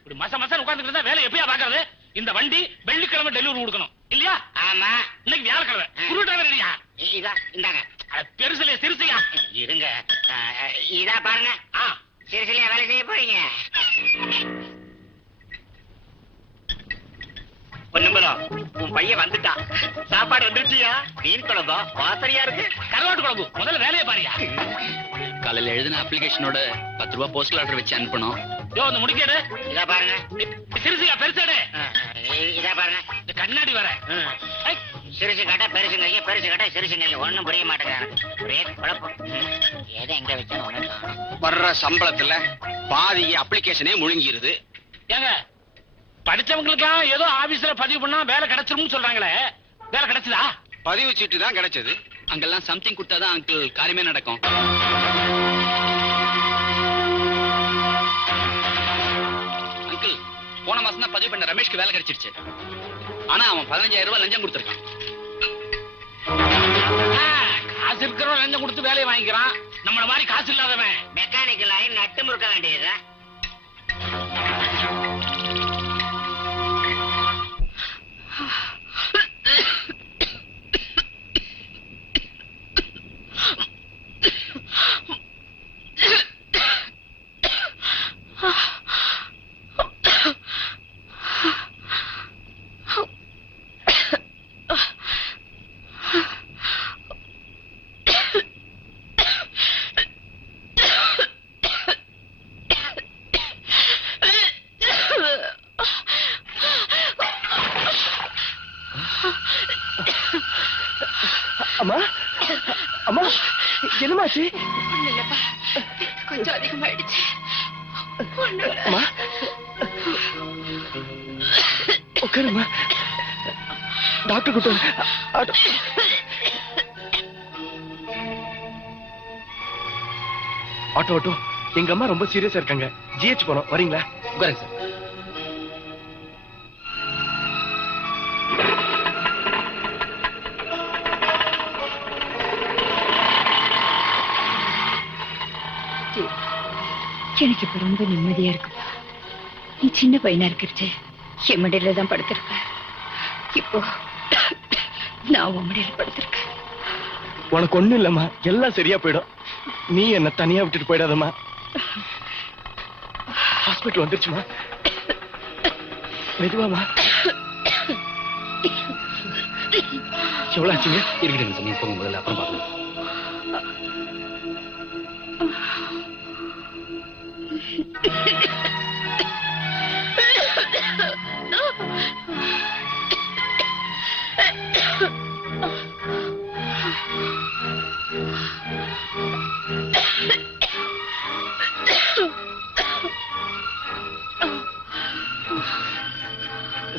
இப்படி மசம் உட்கார்ந்துட்டு இருந்தா வேலை எப்படியா பாக்குறது? இந்த வண்டி வெள்ளிக்கிழமை டெலிவரி கொடுக்கணும் இல்லையா? ஆமா. இன்னைக்கு வியாழக்கிழமை. குரு டிரைவர் இல்லையா? இந்தாங்க. பெருசுல சிறுசையா? இருங்க. இதா பாருங்க. சிறுசிலையா வேலை செய்ய போறீங்க? பொண்ணும்பலம், உன் பையன் வந்துட்டான். சாப்பாடு வந்துருச்சியா? மீன் குழம்பா? வாசனையா இருக்கு. கருவாட்டு குழம்பு. முதல்ல வேலையை பாரியா. காலையில எழுதின அப்ளிகேஷனோட 10 ரூபாய் போஸ்டல் ஆர்டர் வச்சு அனுப்பணும். இந்த முடிக்கேடு. இதா பாருங்க. சிறுசியா பெருசாடு. இதா பாருங்க. இந்த கண்ணாடி வர. சிறுசு கட்டா பெருசுங்க, பெருசு கட்டா சிறுசுங்க. ஒண்ணும் புரிய மாட்டேங்குது. ஒரே குழப்பம். எதை எங்க வச்சா ஒண்ணு வர்ற சம்பளத்துல பாதி அப்ளிகேஷனே முழுங்கிருது. ஏங்க, படிச்சவங்களுக்கு ஏதோ ஆபீஸ்ல பதிவு பண்ணா வேலை கிடைச்சிரும் சொல்றாங்களே, வேலை கிடைச்சதா? பதிவு சீட்டு தான் கிடைச்சது. அங்கெல்லாம் சம்திங் கொடுத்தாதான் அங்கிள் காரியமே நடக்கும். அங்கிள், போன மாசம் தான் பதிவு பண்ண ரமேஷ்க்கு வேலை கிடைச்சிருச்சு. ஆனா அவன் 15,000 ரூபாய் லஞ்சம் கொடுத்திருக்கான். காசு இருக்கிறவன் லஞ்சம் கொடுத்து வேலையை வாங்கிக்கிறான். நம்மள மாதிரி காசு இல்லாதவன் மெக்கானிக்கல் ஆகி நட்டு முறுக்க வேண்டியது. அம்மா, அம்மா, என்னமாச்சு? கொஞ்சம் அதிகமாயிடுச்சு. அம்மா, உட்காருமா. டாக்டர் கூட்டு ஆட்டோ ஆட்டோ. எங்க அம்மா ரொம்ப சீரியஸா இருக்காங்க. ஜிஹெச் போனோம், வரீங்களா? உட்காருங்க சார். எனக்கு இப்ப ரொம்ப நிம்மதியா இருக்குப்பா. நீ சின்ன பையனா இருக்கிறச்சு என் மடியில தான் படுத்திருக்க. இப்போ நான் உன் மடியில படுத்திருக்கேன். உனக்கு ஒண்ணும் இல்லம்மா, எல்லாம் சரியா போயிடும். நீ என்ன தனியா விட்டுட்டு போயிடாதம்மா. ஹாஸ்பிட்டல் வந்துருச்சுமா. மெதுவாமா. எவ்வளவு ஆச்சுங்க? இருக்கட்டும் சார், நீ போங்க முதல்ல, அப்புறம் பார்க்கலாம்.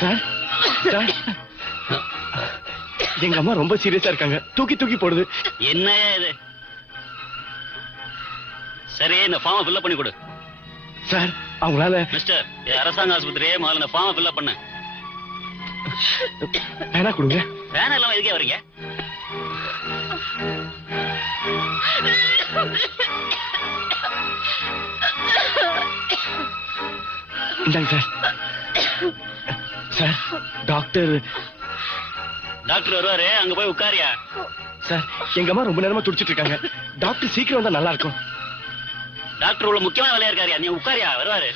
சார், சார், எங்க அம்மா ரொம்ப சீரியஸா இருக்காங்க. தூக்கி தூக்கி போடுது. என்ன இது? சரி, இந்த ஃபார்மை ஃபில்அப் பண்ணி கொடு. சார், அவங்களால. மிஸ்டர், அரசாங்க ஆஸ்பத்திரியே முதல்ல இந்த ஃபார்மை ஃபில்அப் பண்ணு. பேனா கொடுங்க. பேனா இல்லாம எதுக்கே வரீங்க? இந்தாங்க சார். சார், டாக்டர் வருவாரு, அங்க போய் உட்காரியா? சார், எங்க அம்மா ரொம்ப நேரமா துடிச்சிட்டு இருக்காங்க. டாக்டர் சீக்கிரம் வந்தா நல்லா இருக்கும். டாக்டர் உள்ள முக்கியமான வேலையா இருக்காரியா? நீ உட்காரியா, வருவாரு.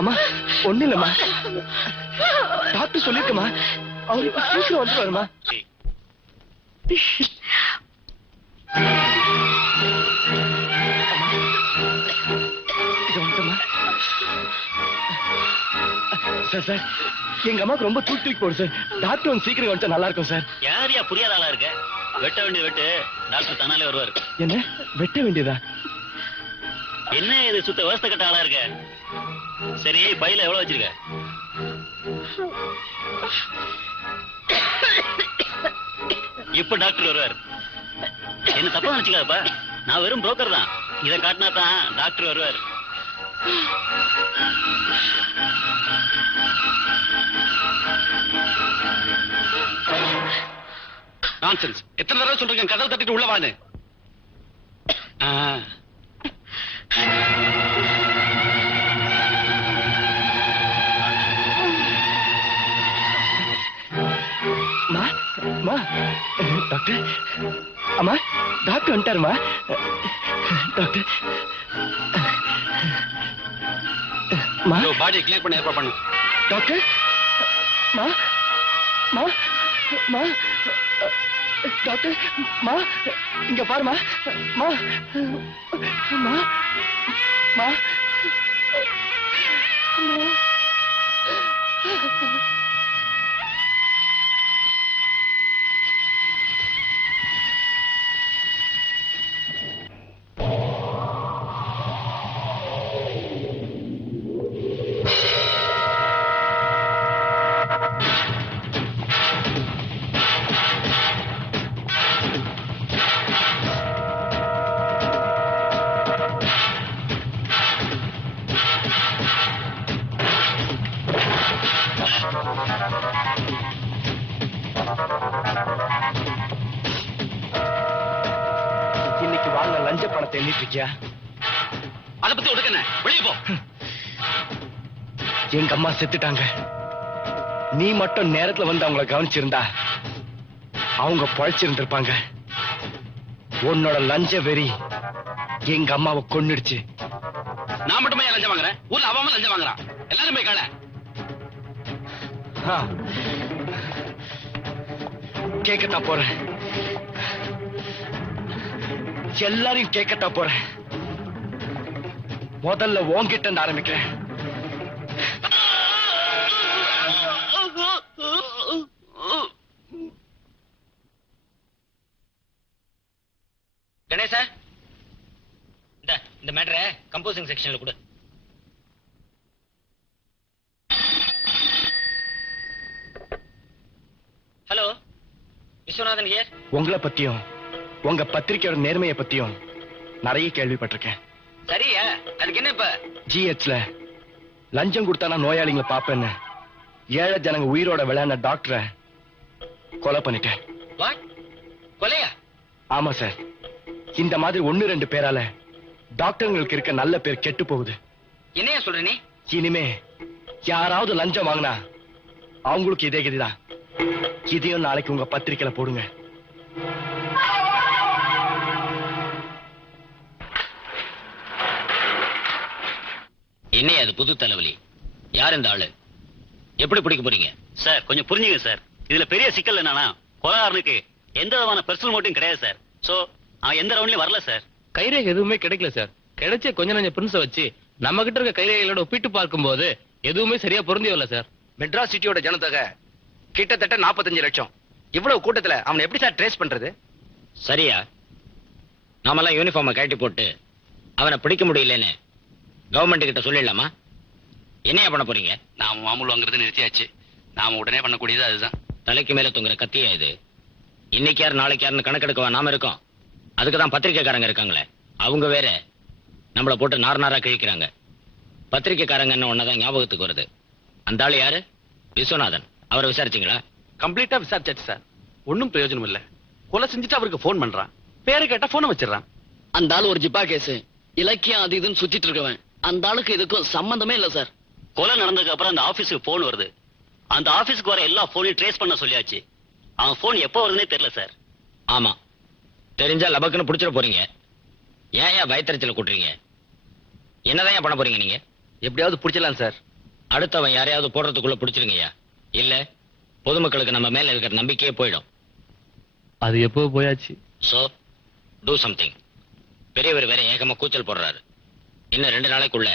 அம்மா, ஒண்ணு இல்லம்மா. டாக்டர் சொல்லிருக்கமா, அவரு இப்ப சீக்கிரம் வந்துருவாருமா. சார், சார், எங்க அம்மாக்கு ரொம்ப தூக்கி போடு சார். டாக்டர் வந்து சீக்கிரம் வந்துட்டா நல்லா இருக்கும் சார். யாரையா புரியாத ஆளா இருக்க? வெட்ட வேண்டிய வெட்டு, டாக்டர் தன்னாலே வருவாரு. என்ன வெட்ட வேண்டியதா? என்ன இது சுத்த விவசாய கட்ட ஆளா இருக்க? சரி, பையில எவ்வளவு வச்சிருக்க? இப்ப டாக்டர் வருவார். என்ன தப்பா நினைச்சுக்காதப்பா, நான் வெறும் புரோக்கர் தான். இதை காட்டினா தான் டாக்டர் வருவார். நான்சென்ஸ். எத்தனை தடவை சொல்றீங்க கதவை தட்டிட்டு உள்ள வான்னு? அம்மா டாக்டர் அம்மா டாக்டர் வந்துட்டாருமா டாக்டர் அம்மா பாடியை கிளியர் பண்ண ஏற்பாடு பண்ணு டாக்டர் மா மா மா டாக்டர் மா இங்க பாருமா மா மா மா இன்னைக்கு வாங்க லஞ்ச பணத்தை எண்ணிட்டு இருக்கியா? அதை பத்தி ஒடுக்கண்ண வெளியே போ. எங்க அம்மா செத்துட்டாங்க. நீ மட்டும் நேரத்துல வந்து அவங்கள கவனிச்சிருந்தா அவங்க பழைச்சிருந்திருப்பாங்க. உன்னோட லஞ்ச வெறி எங்க அம்மாவை கொன்னுடுச்சு. நான் மட்டுமே லஞ்சம் வாங்குறேன், ஊர்ல அவன் லஞ்சம் வாங்குறான். எல்லாரும் போய் காண. கேட்கத்தான் போறேன், எல்லாரையும் கேட்கத்தான் போறேன். முதல்ல உன்கிட்ட இருந்து ஆரம்பிக்கிறேன். கணேசா, இந்த மேட்டரை கம்போசிங் செக்ஷன்ல கொடு. Hello, Viswanathan here. உங்களை பத்தியும் உங்க பத்திரிக்கையோட நேர்மையை பத்தியும் நிறைய கேள்விப்பட்டிருக்கேன். சரியா, அதுக்கு என்ன இப்ப? ஜிஹெச்ல லஞ்சம் கொடுத்தானா நோயாளிங்களை பாப்பேன்னு ஏழை ஜனங்க உயிரோட விளையாட டாக்டரை கொலை பண்ணிட்டேன். வாட்? கொலையா? ஆமா சார். இந்த மாதிரி 1-2 பேரால டாக்டர்களுக்கு இருக்க நல்ல பேர் கெட்டு போகுது. என்னையா சொல்ற நீ? இனிமே யாராவது லஞ்சம் வாங்கினா அவங்களுக்கு இதே கதிதான். இதையும் நாளைக்கு உங்க பத்திரிக்கையில போடுங்க. என்னையா அது புது தலைவலி? யார் இந்த ஆளு? எப்படி பிடிக்க போறீங்க? சார் கொஞ்சம் புரிஞ்சுங்க சார். இதுல பெரிய சிக்கல் என்னன்னா கொலைகாரனுக்கு எந்த விதமான பர்சனல் மோட்டிவும் கிடையாது சார். சோ அவன் எந்த ரவுண்ட்லயும் வரல சார். கைரேகை எதுவுமே கிடைக்கல சார். கிடைச்ச கொஞ்ச நஞ்ச பிரின்ஸ வச்சு நம்ம கிட்ட இருக்க கைரேகைகளோட ஒப்பிட்டு பார்க்கும்போது எதுவுமே சரியா பொருந்தி வரல சார். மெட்ராஸ் சிட்டியோட ஜனத்தொகை கிட்டத்தட்ட 45 லட்சம். இவ்வளவு கூட்டத்துல அவனை எப்படி சார் ட்ரேஸ் பண்றது? சரியா, நாமெல்லாம் யூனிஃபார்மை கழட்டி போட்டு அவனை பிடிக்க முடியலன்னு கவர்மெண்ட் கிட்ட சொல்லிடலாமா? என்னையா பண்ண போறீங்க? நாம மாமூல் வாங்குறது நிறுத்தியாச்சு. நாம உடனே பண்ணக்கூடியது அதுதான். தலைக்கு மேல தொங்குற கத்தியா இது? இன்னைக்கு யார் நாளைக்கு யாருன்னு கணக்கெடுக்கவா நாம இருக்கோம்? அதுக்குதான் பத்திரிக்கைக்காரங்க இருக்காங்களே, அவங்க வேற நம்மளை போட்டு நார் கிழிக்கிறாங்க. பத்திரிக்கைக்காரங்க ஒன்னதான் ஞாபகத்துக்கு வருது. அந்த ஆளு யாரு? விஸ்வநாதன். அவரை விசாரிச்சீங்களா? கம்ப்ளீட்டா விசாரிச்சாச்சு சார். ஒன்னும் பிரயோஜனம் இல்ல. கொலை செஞ்சுட்டு அவருக்கு போன் பண்றான், பேரு கேட்டா போன வச்சிடறான். அந்த ஆளு ஒரு ஜிப்பா கேஸ், இலக்கியம் அது இதுன்னு சுத்திட்டு இருக்கவன். அந்த ஆளுக்கு இதுக்கும் சம்பந்தமே இல்ல சார். கொலை நடந்ததுக்கு அப்புறம் அந்த ஆபீஸுக்கு போன் வருது. அந்த ஆபீஸ்க்கு வர எல்லா போனையும் ட்ரேஸ் பண்ண சொல்லியாச்சு. அவன் போன் எப்போ வருதுன்னே தெரியல சார். ஆமா, தெரிஞ்சா லபக்குன்னு புடிச்சிட போறீங்க. ஏன் பயத்தறிச்சல கூட்டுறீங்க? என்னதான் பண்ண போறீங்க நீங்க? எப்படியாவது பிடிச்சிடலாம் சார். அடுத்தவன் யாரையாவது போடுறதுக்குள்ள பிடிச்சிருங்கய்யா. இல்ல பொதுமக்களுக்கு நம்ம மேல இருக்கிற நம்பிக்கையே போயிடும். அது எப்போ போயாச்சு. So do something. பெரியவர் வேற ஏகமா கூச்சல் போடுறாரு. இன்னும் 2 நாளைக்குள்ள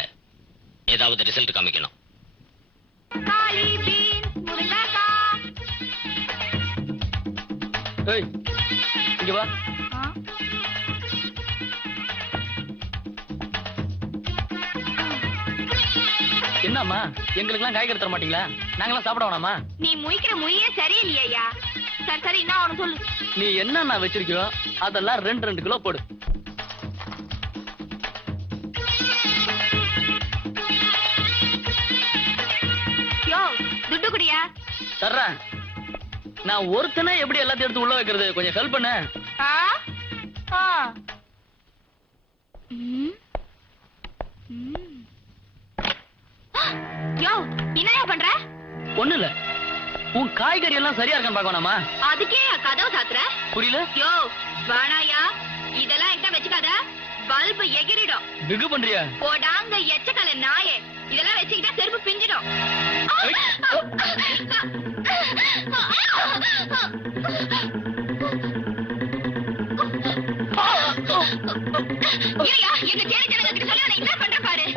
ஏதாவது ரிசல்ட் காமிக்கணும். ஏய், இங்க வா. என்னம்மா, எங்களுக்கெல்லாம் காய்கறி தர மாட்டீங்களா? நாங்கெல்லாம் சாப்பிட வேணாமா? நீ முழிக்கிற முழியே சரியில்லையா? சரி சரி, என்ன அவனு சொல்லு. நீ என்ன வச்சிருக்கியோ அதெல்லாம் 2 கிலோ போடு. யோ, துட்டு குடியா? தர்றேன். நான் ஒருத்தனே எப்படி எல்லாத்தையும் எடுத்து உள்ள வைக்கிறது? கொஞ்சம் ஹெல்ப் பண்ணு. ஆ? ஆ. ம். ம். யோ, என்னையா பண்ற? ஒண்ணு இல்ல. உன் காய்கறி எல்லாம் சரியா இருக்கான்னு பாக்கணுமா? அதுக்கே கதவு சாத்துற? புரியல? யோ வேணாயா, இதெல்லாம் என்கிட்ட வச்சுக்காத, பல்பு எகிரிடும். பிகு பண்றியா? போடாங்க எச்சக்கல நாயே, இதெல்லாம் வச்சுக்கிட்டா செருப்பு பிஞ்சிடும். ஏயா, எங்க சேரி ஜனங்களுக்கு சொல்லி அவனை என்ன பண்ற பாரு.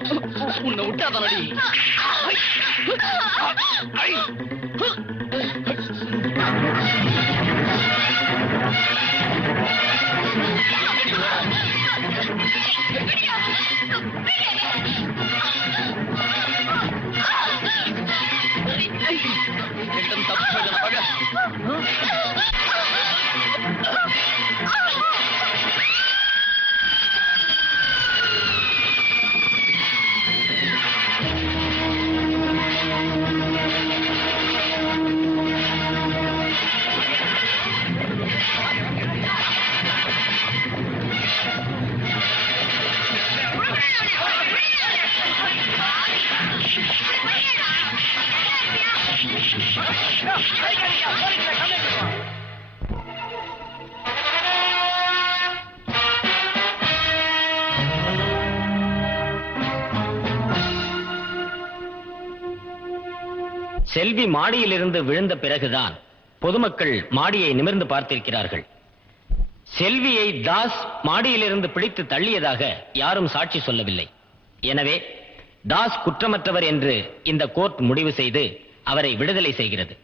உன்னை விட்டாதானடி. தப்பு போயிட்டான பாக்க. செல்வி மாடியிலிருந்து விழுந்த பிறகுதான் பொதுமக்கள் மாடியை நிமிர்ந்து பார்த்திருக்கிறார்கள். செல்வியை தாஸ் மாடியிலிருந்து பிடித்து தள்ளியதாக யாரும் சாட்சி சொல்லவில்லை. எனவே தாஸ் குற்றமற்றவர் என்று இந்த கோர்ட் முடிவு செய்து அவரை விடுதலை செய்கிறது.